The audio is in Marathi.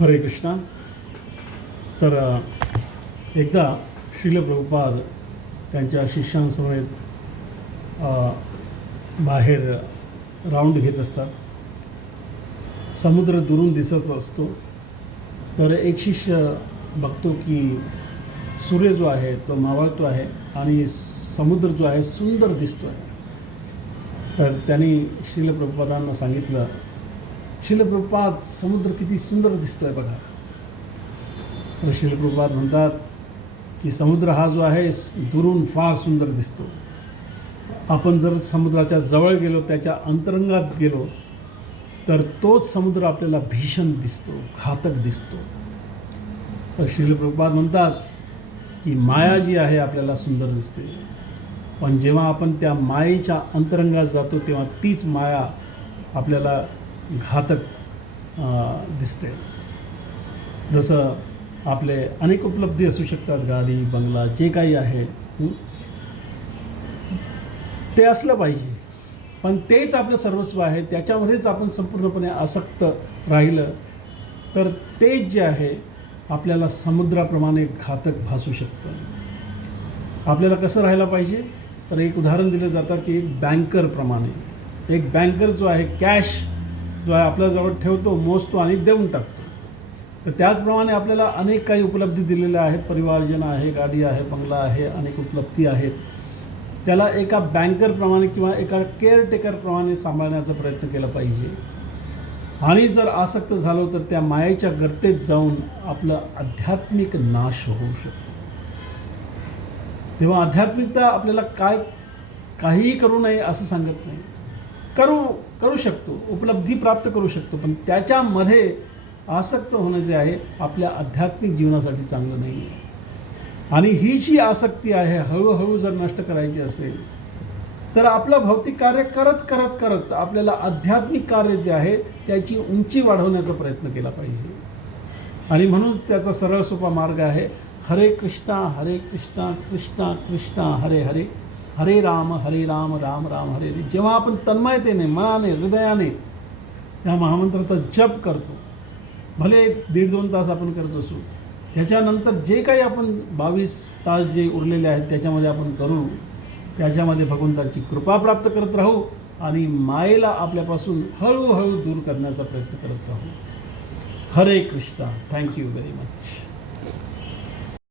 हरे कृष्णा. तर एकदा श्रील प्रभुपाद त्यांच्या शिष्यांसमवेत बाहेर राऊंड घेत असतात. समुद्र दुरून दिसत असतो. तर एक शिष्य बघतो की सूर्य जो आहे तो मावळतो आहे आणि समुद्र जो आहे सुंदर दिसतो आहे. तर त्यांनी श्रील प्रभुपादांना सांगितलं, श्रील प्रभुपाद समुद्र किती सुंदर दिसतो आहे बघा. तर श्रील प्रभुपाद म्हणतात की समुद्र हा जो आहे दुरून फार सुंदर दिसतो. आपण जर समुद्राच्या जवळ गेलो, त्याच्या अंतरंगात गेलो, तर तोच समुद्र आपल्याला भीषण दिसतो, घातक दिसतो. तर श्रील प्रभुपाद म्हणतात की माया जी आहे आपल्याला सुंदर दिसते, पण जेव्हा आपण त्या मायेच्या अंतरंगात जातो तेव्हा तीच माया आपल्याला घातक दिसते. जसं आपले अनेक उपलब्धी असू शकतात, गाडी, बंगला, जे काही आहे ते असलं पाहिजे, पण तेच आपलं सर्वस्व आहे. त्याच्यामध्येच आपण संपूर्णपणे आसक्त राहिलं तर तेच जे आहे आपल्याला समुद्राप्रमाणे घातक भासू शकतं. आपल्याला कसं राहायला पाहिजे, तर एक उदाहरण दिलं जातं की एक बँकरप्रमाणे. एक बँकर जो आहे कॅश जो आहे आपल्याजवळ ठेवतो, मोजतो आणि देऊन टाकतो. तर त्याचप्रमाणे आपल्याला अनेक काही उपलब्धी दिलेल्या आहेत. परिवारजन आहे, गाडी आहे, बंगला आहे, अनेक उपलब्धी आहेत. त्याला एका बँकरप्रमाणे किंवा एका केअरटेकरप्रमाणे सांभाळण्याचा प्रयत्न केला पाहिजे. आणि जर आसक्त झालो तर त्या मायेच्या गर्तेत जाऊन आपलं आध्यात्मिक नाश होऊ शकतो. तेव्हा आध्यात्मिकता आपल्याला काहीही करू नये असं सांगत नाही. करू शकतो, उपलब्धी प्राप्त करू शकतो, पण त्याच्यामध्ये आसक्त होणं जे आहे आपल्या आध्यात्मिक जीवनासाठी चांगलं नाही आहे. आणि ही जी आसक्ती आहे हळूहळू जर नष्ट करायची असेल तर आपलं भौतिक कार्य करत करत करत आपल्याला आध्यात्मिक कार्य जे आहे त्याची उंची वाढवण्याचा प्रयत्न केला पाहिजे. आणि म्हणून त्याचा सरळ सोपा मार्ग आहे हरे कृष्णा कृष्णा कृष्णा हरे हरे, हरे राम राम राम हरे हरे. जेव्हा आपण तन्मयतेने, मनाने, हृदयाने या महामंत्राचा जप करतो, भले 1.5-2 तास आपण करत असू, त्याच्यानंतर जे काही आपण 22 तास जे उरलेले आहेत त्याच्यामध्ये आपण करू, त्याच्यामध्ये भगवंताची कृपा प्राप्त करत राहू आणि मायेला आपल्यापासून हळूहळू दूर करण्याचा प्रयत्न करत राहू. हरे कृष्णा. Thank you very much.